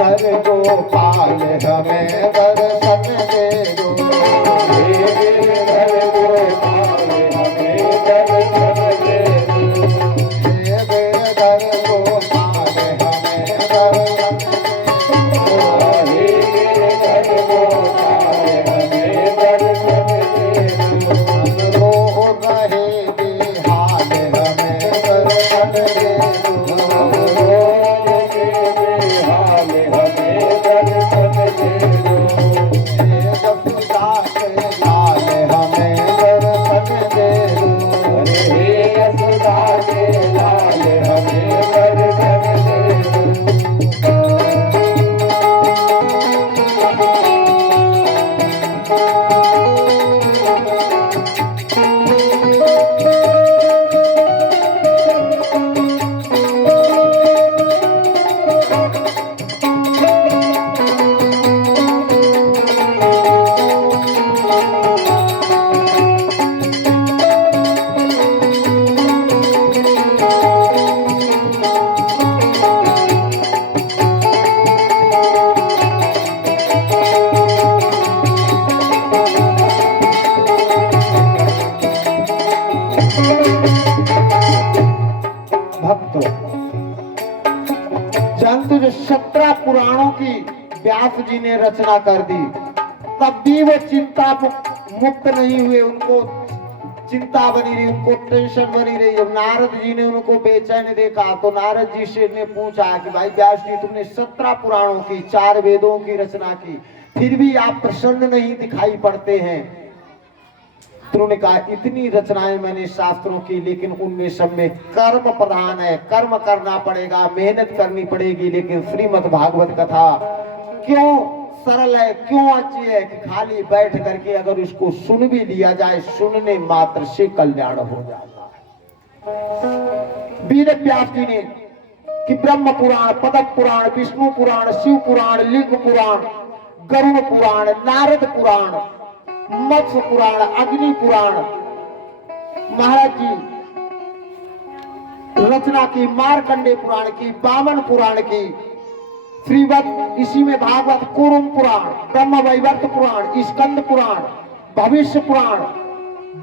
गिरधर गोपाल हमें दर्शन दे दो। हे गिरधर गोपाल हमें दर्शन दे दो। हे गिरधर गोपाल हमें दर्शन दे दो। हे गिरधर गोपाल हमें दर्शन दे दो। रो रहे बेहाल हमें दर्शन दे दो। जो 17 पुराणों की व्यास जी ने रचना कर दी, तब भी वो चिंता मुक्त नहीं हुए। उनको चिंता बनी रही, उनको टेंशन बनी रही। जब नारद जी ने उनको बेचैन देखा तो नारद जी से ने पूछा कि भाई व्यास जी, तुमने 17 पुराणों की, 4 वेदों की रचना की, फिर भी आप प्रसन्न नहीं दिखाई पड़ते हैं। तो उन्होंने कहा, इतनी रचनाएं मैंने शास्त्रों की, लेकिन उनमें सब में कर्म प्रधान है, कर्म करना पड़ेगा, मेहनत करनी पड़ेगी। लेकिन श्रीमद् भागवत कथा क्यों सरल है, क्यों अच्छी है कि खाली बैठ करके अगर उसको सुन भी लिया जाए, सुनने मात्र से कल्याण हो जाता है। वेद व्यास जी ने कि ब्रह्म पुराण, पद्म पुराण, विष्णु पुराण, शिव पुराण, लिंग पुराण, गरुड़ पुराण, नारद पुराण, मत्स्य पुराण, अग्नि पुराण महाराज जी रचना की, मार्कंडे पुराण की, वामन पुराण की, श्रीमद् इसी में भागवत, कुरुम पुराण, ब्रह्म वैवर्त पुराण, स्कंद पुराण, भविष्य पुराण,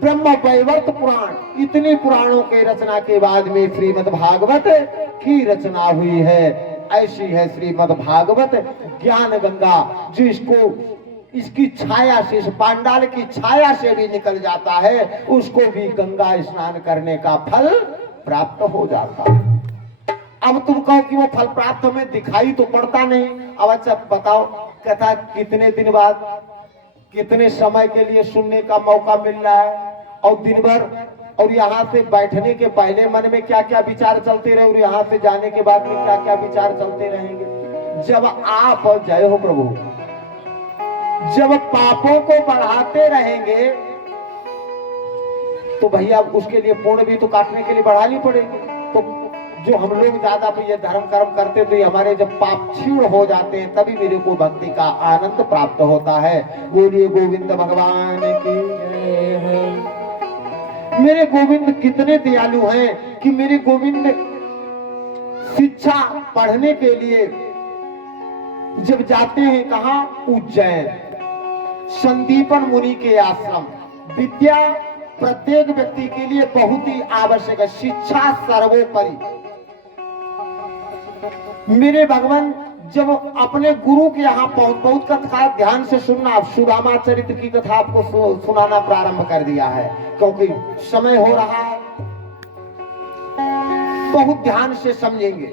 ब्रह्म वैवर्त पुराण, इतने पुराणों के रचना के बाद में श्रीमद् भागवत की रचना हुई है। ऐसी है श्रीमद् भागवत ज्ञान गंगा, जो इसको इसकी छाया से, इस पांडाल की छाया से भी निकल जाता है, उसको भी गंगा स्नान करने का फल प्राप्त हो जाता है। अब तुम कहो कि वो फल प्राप्त हमें दिखाई तो पड़ता नहीं। अब अच्छा बताओ, कथा कितने दिन बाद, कितने समय के लिए सुनने का मौका मिल रहा है, और दिन भर, और यहाँ से बैठने के पहले मन में क्या क्या विचार चलते रहे, और यहाँ से जाने के बाद में क्या क्या विचार चलते रहेंगे। जब आप, जय हो प्रभु, जब पापों को बढ़ाते रहेंगे तो भैया उसके लिए पुण्य भी तो काटने के लिए बढ़ानी पड़ेगी। तो जो हम लोग ज्यादा ये धर्म कर्म करते, तो हमारे जब पाप क्षीण हो जाते हैं, तभी मेरे को भक्ति का आनंद प्राप्त होता है। बोलिए गोविंद भगवान की जय। मेरे गोविंद कितने दयालु हैं कि मेरे गोविंद शिक्षा पढ़ने के लिए जब जाते हैं, कहा, उज्जैन, संदीपन मुनि के आश्रम। विद्या प्रत्येक व्यक्ति के लिए बहुत ही आवश्यक है, शिक्षा सर्वोपरि। मेरे भगवान जब अपने गुरु के यहाँ बहुत कथा ध्यान से सुनना, अब सुदामा चरित्र की कथा आपको सुनाना प्रारंभ कर दिया है, क्योंकि समय हो रहा है। बहुत ध्यान से समझेंगे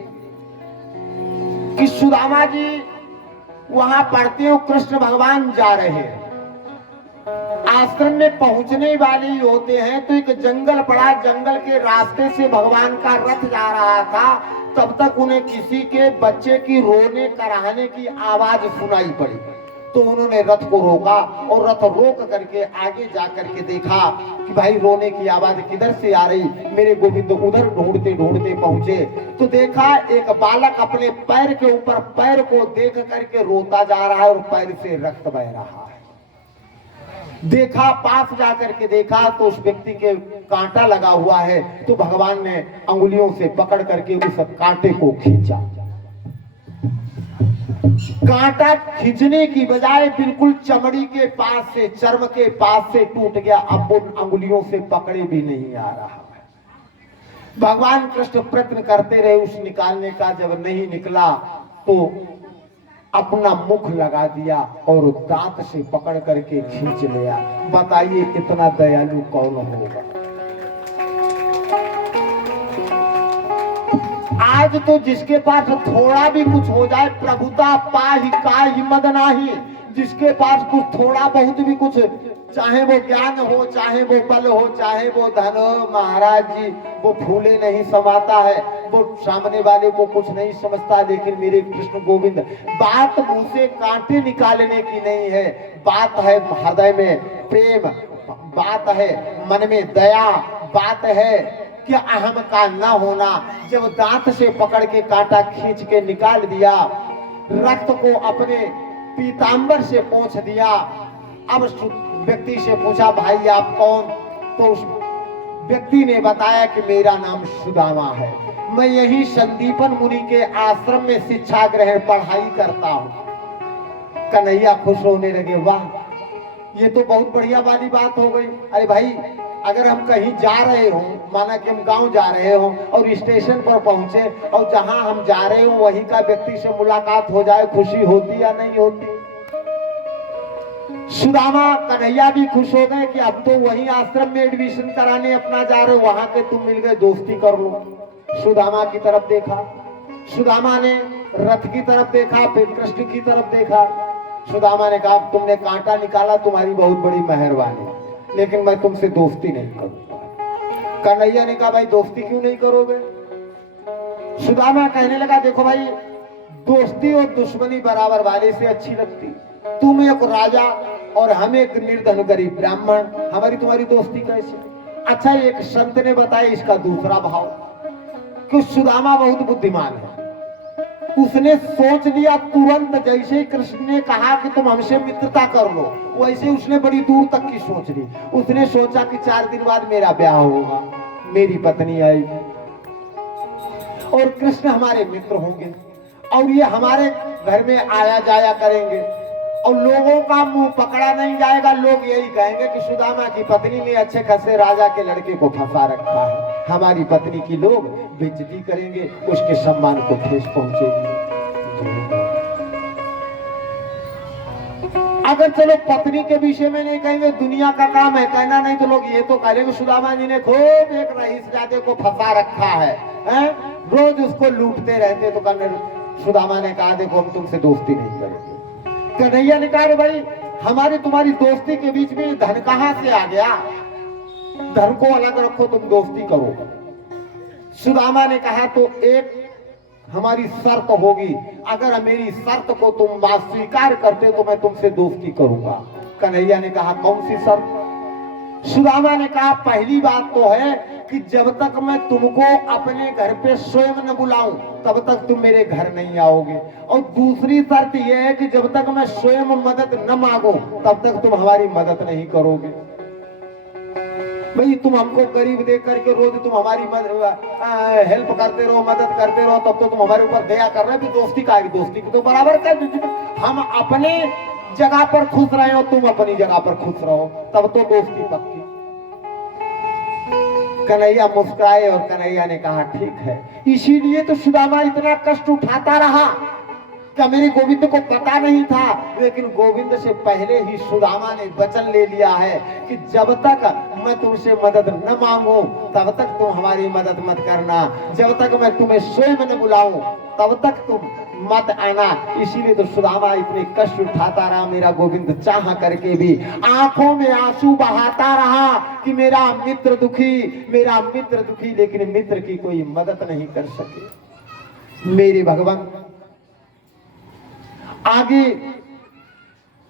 कि सुदामा जी वहां पढ़ते हो, कृष्ण भगवान जा रहे हैं, आश्रम में पहुंचने वाले ही होते हैं, तो एक जंगल पड़ा, जंगल के रास्ते से भगवान का रथ जा रहा था। तब तक उन्हें किसी के बच्चे की रोने कराहने की आवाज सुनाई पड़ी, तो उन्होंने रथ को रोका, और रथ रोक करके आगे जा करके देखा कि भाई रोने की आवाज किधर से आ रही। मेरे गोविंद उधर ढूंढते ढूंढते पहुंचे, तो देखा एक बालक अपने पैर के ऊपर पैर को देख करके रोता जा रहा है, और पैर से रक्त बह रहा है। देखा, पास जाकर के देखा तो उस व्यक्ति के कांटा लगा हुआ है, तो भगवान ने अंगुलियों से पकड़ करके उस कांटे को खींचा। कांटा खींचने की बजाय बिल्कुल चमड़ी के पास से, चर्म के पास से टूट गया। अब उन अंगुलियों से पकड़े भी नहीं आ रहा है। भगवान कृष्ण प्रयत्न करते रहे उस निकालने का, जब नहीं निकला तो अपना मुख लगा दिया और दांत से पकड़ करके खींच लिया। बताइए इतना दयालु कौन होगा। आज तो जिसके पास थोड़ा भी कुछ हो जाए, प्रभुता पाहि काहि मद नाही। जिसके पास कुछ थोड़ा बहुत भी कुछ, चाहे वो ज्ञान हो, चाहे वो बल हो, चाहे वो धन हो, महाराज जी वो फूले नहीं समाता है, वो सामने वाले को कुछ नहीं समझता। लेकिन मेरे कृष्ण गोविंद, बात मुंह से कांटे निकालने की नहीं है, बात है हृदय में प्रेम, बात है मन में दया, बात है कि अहम का न होना। जब दांत से पकड़ के कांटा खींच के निकाल दिया, रक्त को अपने पीतांबर से पोंछ दिया। अब व्यक्ति से पूछा, भाई आप कौन? तो उस व्यक्ति ने बताया कि मेरा नाम सुदामा है, मैं यही संदीपन मुनि के आश्रम में शिक्षा ग्रहण पढ़ाई करता हूँ। कन्हैया खुश होने लगे, वाह ये तो बहुत बढ़िया वाली बात हो गई। अरे भाई, अगर हम कहीं जा रहे हो, माना कि हम गांव जा रहे हो और स्टेशन पर पहुंचे और जहां हम जा रहे हो वहीं का व्यक्ति से मुलाकात हो जाए, खुशी होती या नहीं होती? सुदामा कन्हैया भी खुश हो गए कि अब तो वहीं आश्रम में एडमिशन कराने अपना जा रहे हो, वहां के तुम मिल गए, दोस्ती कर लो। सुदामा की तरफ देखा, सुदामा ने रथ की तरफ देखा, फिर कृष्ण की तरफ देखा। सुदामा ने कहा, तुमने कांटा निकाला, तुम्हारी बहुत बड़ी मेहरबानी, लेकिन मैं तुमसे दोस्ती नहीं करूंगा। कन्हैया ने कहा, भाई दोस्ती क्यों नहीं करोगे? सुदामा कहने लगा, देखो भाई, दोस्ती और दुश्मनी बराबर वाले से अच्छी लगती। तुम एक राजा और हम एक निर्धन गरीब ब्राह्मण, हमारी तुम्हारी दोस्ती कैसे? अच्छा, एक संत ने बताया इसका दूसरा भाव कि सुदामा बहुत बुद्धिमान है। उसने सोच लिया तुरंत, जैसे ही कृष्ण ने कहा कि तुम हमसे मित्रता कर लो, वैसे उसने बड़ी दूर तक की सोच ली। उसने सोचा कि 4 दिन बाद मेरा ब्याह होगा, मेरी पत्नी आएगी और कृष्ण हमारे मित्र होंगे और ये हमारे घर में आया जाया करेंगे और लोगों का मुंह पकड़ा नहीं जाएगा। लोग यही कहेंगे कि सुदामा की पत्नी ने अच्छे खासे राजा के लड़के को फंसा रखा है, हमारी पत्नी की लोग बेइज्जती करेंगे, उसके सम्मान को ठेस पहुंचेगी। अगर चलो पत्नी के विषय में नहीं कहेंगे, दुनिया का काम है कहना, नहीं तो लोग ये तो कहेंगे सुदामा जी ने खूब एक रईसजादे को फंसा रखा है, रोज उसको लूटते रहते। तो सुदामा ने कहा, देखो हम तुमसे दोस्ती नहीं करेंगे। कन्हैया ने कहा, भाई हमारी तुम्हारी दोस्ती के बीच में धन कहां से आ गया? धन को अलग रखो, तुम दोस्ती करो। सुदामा ने कहा, तो एक हमारी शर्त होगी, अगर मेरी शर्त को तुम बात स्वीकार करते तो मैं तुमसे दोस्ती करूंगा। कन्हैया ने कहा, कौन सी शर्त? सुदामा ने कहा, पहली बात तो है कि जब तक मैं तुमको अपने घर पे स्वयं न बुलाऊं तब तक तुम मेरे घर नहीं आओगे, और दूसरी शर्त यह है कि जब तक मैं स्वयं मदद न मांगू तब तक तुम हमारी मदद नहीं करोगे। भाई तुम हमको गरीब देख करके रोज तुम हमारी हेल्प करते रहो, मदद करते रहो, तब तो तुम हमारे ऊपर दया कर रहे हो, दोस्ती का है, दोस्ती की तो बराबर कर। हम अपने जगह पर खुश रहे हो, तुम अपनी जगह पर खुश रहो, तब तो दोस्ती पक्की। कन्हैया मुस्कुराए और कन्हैया ने कहा, ठीक है। इसीलिए तो सुदामा इतना कष्ट उठाता रहा। क्या मेरे गोविंद को पता नहीं था? लेकिन गोविंद से पहले ही सुदामा ने वचन ले लिया है कि जब तक मैं तुमसे मदद न मांगू तब तक तुम हमारी मदद मत करना, जब तक मैं तुम्हें स्वयं न बुलाऊं तब तक तुम मत आना। इसीलिए तो सुदामा इतने कष्ट उठाता रहा, मेरा गोविंद चाह करके भी आंखों में आंसू बहाता रहा कि मेरा मित्र दुखी, मेरा मित्र दुखी, लेकिन मित्र की कोई मदद नहीं कर सके। मेरे भगवान, आगे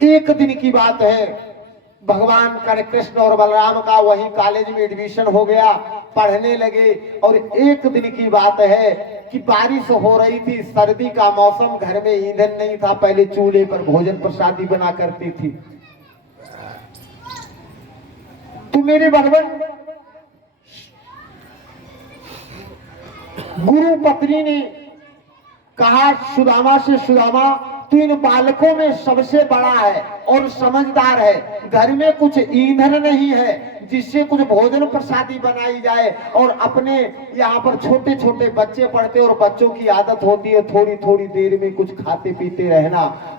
एक दिन की बात है, भगवान कृष्ण और बलराम का वही कॉलेज में एडमिशन हो गया, पढ़ने लगे। और एक दिन की बात है कि बारिश हो रही थी, सर्दी का मौसम, घर में ईंधन नहीं था, पहले चूल्हे पर भोजन प्रसादी बना करती थी। तो मेरे भगवान, गुरु पत्नी ने कहा सुदामा से, सुदामा तीन बालकों में सबसे बड़ा है और समझदार है। घर में कुछ ईंधन नहीं है जिससे कुछ भोजन प्रसादी बनाई जाए, और अपने यहाँ पर छोटे छोटे बच्चे पढ़ते और बच्चों की आदत होती है थोड़ी थोड़ी देर में कुछ खाते पीते रहना।